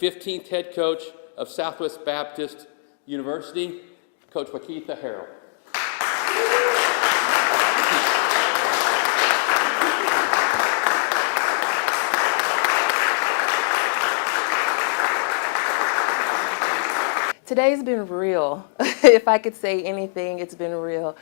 15th head coach of Southwest Baptist University, Coach Wyketha Harrell. Today's been real. If I could say anything, it's been real.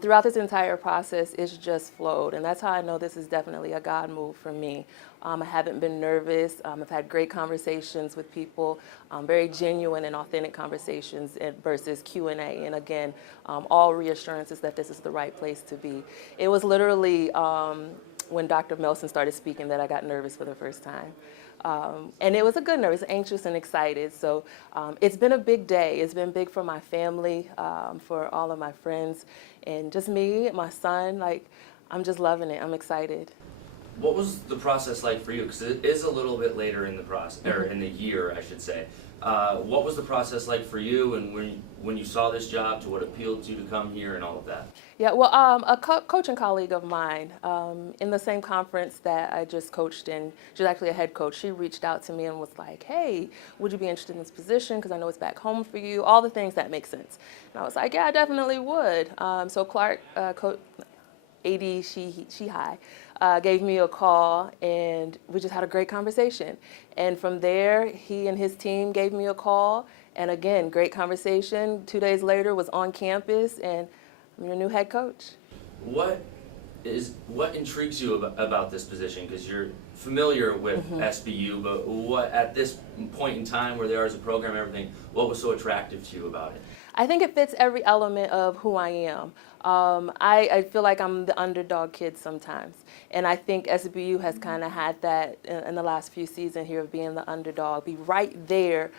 Throughout this entire process, it's just flowed, and that's how I know this is definitely a God move for me. I haven't been nervous. I've had great conversations with people, very genuine and authentic conversations versus Q&A, and again, all reassurances that this is the right place to be. It was literally when Dr. Melson started speaking that I got nervous for the first time. And it was a good nerve, anxious and excited. So it's been a big day. It's been big for my family, for all of my friends, and just me, my son. Like, I'm just loving it. I'm excited. What was the process like for you? Because it is a little bit later in the process, or in the year, I should say. What was the process like for you, and when you saw this job, to what appealed to you to come here, and all of that? Yeah, well, a coaching colleague of mine in the same conference that I just coached in, she's actually a head coach. She reached out to me and was like, "Hey, would you be interested in this position? Because I know it's back home for you." All the things that make sense. And I was like, "Yeah, I definitely would." So Clark, AD Shihai, gave me a call, and we just had a great conversation. And from there, he and his team gave me a call, and again, great conversation. 2 days later, was on campus, and I'm your new head coach. What intrigues you about this position? Because you're familiar with SBU, but what, at this point in time where they are as a program and everything, what was so attractive to you about it? I think it fits every element of who I am. I feel like I'm the underdog kid sometimes. And I think SBU has kind of had that in the last few seasons here of being the underdog. Be right there,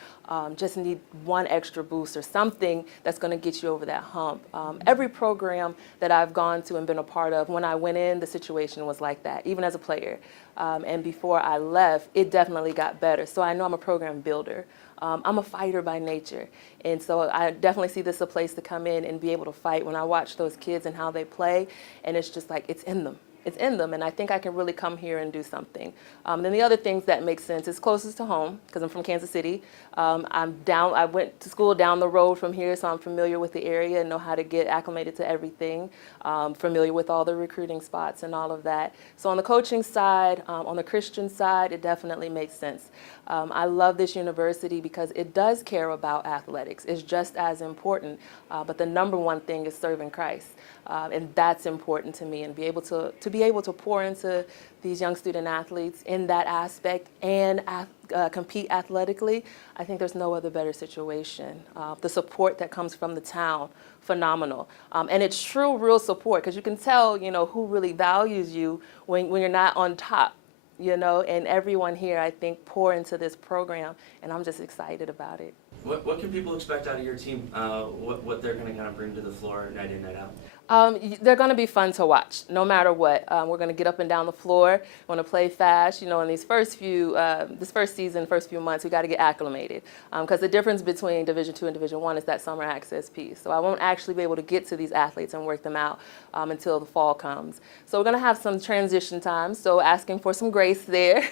just need one extra boost or something that's going to get you over that hump. Every program that I've gone to and been a part of, when I went in, the situation was like that, even as a player. And before I left, it definitely got better. So I know I'm a program builder. I'm a fighter by nature, and so I definitely see this as a place to come in and be able to fight. When I watch those kids and how they play, and it's just like it's in them. It's in them, and I think I can really come here and do something. Then the other things that make sense is closest to home, because I'm from Kansas City. I went to school down the road from here, so I'm familiar with the area and know how to get acclimated to everything, familiar with all the recruiting spots and all of that. So on the coaching side, on the Christian side, it definitely makes sense. I love this university because it does care about athletics. It's just as important, but the number one thing is serving Christ. And that's important to me, and be able to pour into these young student athletes in that aspect and compete athletically. I think there's no other better situation. The support that comes from the town, phenomenal. And it's true, real support, because you can tell, who really values you when you're not on top. And everyone here, I think, pour into this program, and I'm just excited about it. What can people expect out of your team? What they're going to kind of bring to the floor night in, night out? They're going to be fun to watch, no matter what. We're going to get up and down the floor. We're going to play fast. In these this first season, first few months, we got to get acclimated. Because the difference between Division II and Division I is that summer access piece. So I won't actually be able to get to these athletes and work them out until the fall comes. So we're going to have some transition time. So asking for some grace there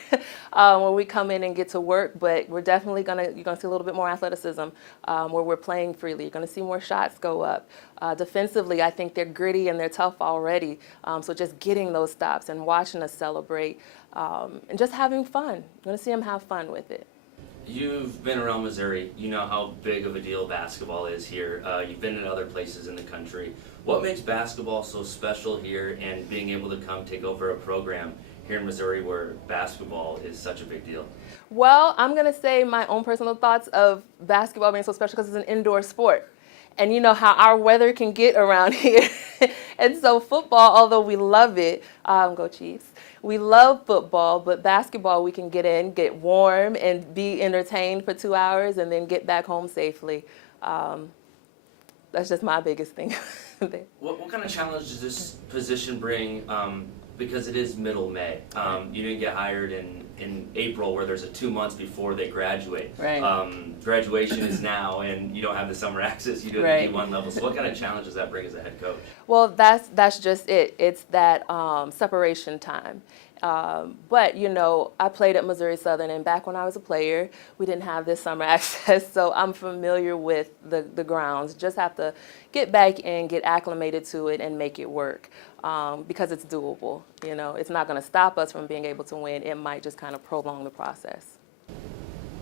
when we come in and get to work. But we're definitely you're going to see a little bit more athleticism where we're playing freely. You're going to see more shots go up. Defensively, I think they're gritty and they're tough already. So just getting those stops and watching us celebrate and just having fun. You're going to see them have fun with it. You've been around Missouri. You know how big of a deal basketball is here. You've been in other places in the country. What makes basketball so special here, and being able to come take over a program here in Missouri where basketball is such a big deal? Well, I'm going to say my own personal thoughts of basketball being so special because it's an indoor sport. And you know how our weather can get around here. And so football, although we love it, go Chiefs, we love football, but basketball we can get in, get warm, and be entertained for 2 hours and then get back home safely. That's just my biggest thing. What kind of challenge does this position bring? Because it is middle May. You didn't get hired in April, where there's 2 months before they graduate. Right. Graduation is now, and you don't have the summer access you do at the D1 level. So what kind of challenge does that bring as a head coach? Well, that's just it. It's that separation time. But, you know, I played at Missouri Southern, and back when I was a player, we didn't have this summer access, so I'm familiar with the grounds. Just have to get back and get acclimated to it and make it work, because it's doable. You know, it's not going to stop us from being able to win. It might just kind of prolong the process.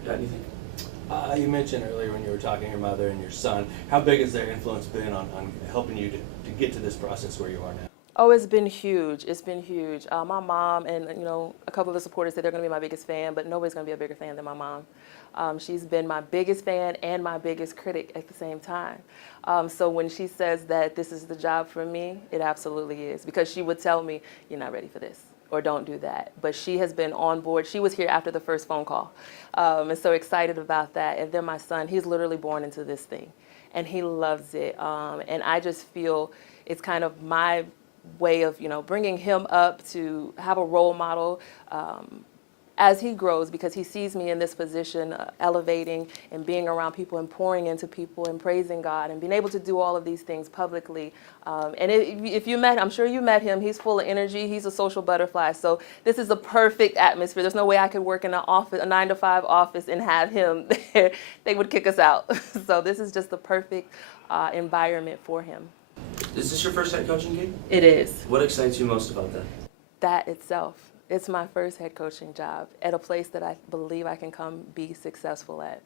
Yeah, what do you think? You mentioned earlier when you were talking to your mother and your son, how big has their influence been on helping you to get to this process where you are now? Oh, it's been huge. It's been huge. My mom and, you know, a couple of the supporters said they're going to be my biggest fan, but nobody's going to be a bigger fan than my mom. She's been my biggest fan and my biggest critic at the same time. So when she says that this is the job for me, it absolutely is, because she would tell me, you're not ready for this, or don't do that. But she has been on board. She was here after the first phone call, and so excited about that. And then my son, he's literally born into this thing, and he loves it. And I just feel it's kind of my way of, you know, bringing him up to have a role model as he grows, because he sees me in this position, elevating and being around people and pouring into people and praising God and being able to do all of these things publicly. And if you met, I'm sure you met him, he's full of energy, he's a social butterfly. So this is a perfect atmosphere. There's no way I could work in an office, a 9-to-5 office, and have him there. They would kick us out. So this is just the perfect environment for him. Is this your first head coaching gig? It is. What excites you most about that? That itself. It's my first head coaching job at a place that I believe I can come be successful at.